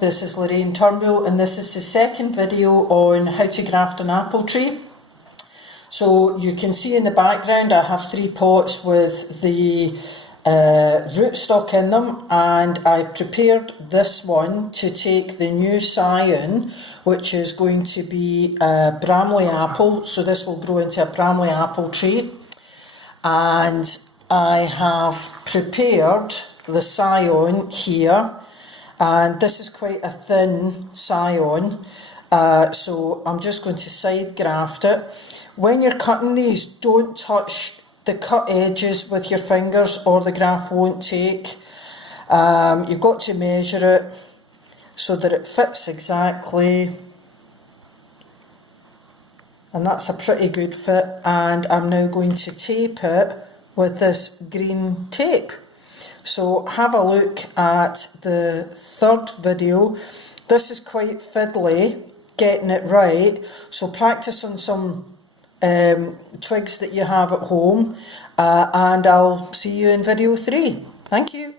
this is Lorraine Turnbull, and this is the second video on how to graft an apple tree. So you can see in the background I have 3 pots with the rootstock in them, and I've prepared this one to take the new scion, which is going to be a Bramley apple. So this will grow into a Bramley apple tree, and I have prepared the scion here, and this is quite a thin scion, so I'm just going to side graft it. When you're cutting these, don't touch the cut edges with your fingers or the graft won't take. You've got to measure it so that it fits exactly, and that's a pretty good fit. And I'm now going to tape it with this green tape. So have a look at the third video. This is quite fiddly, getting it right, so practice on some twigs that you have at home, and I'll see you in video 3. Thank you.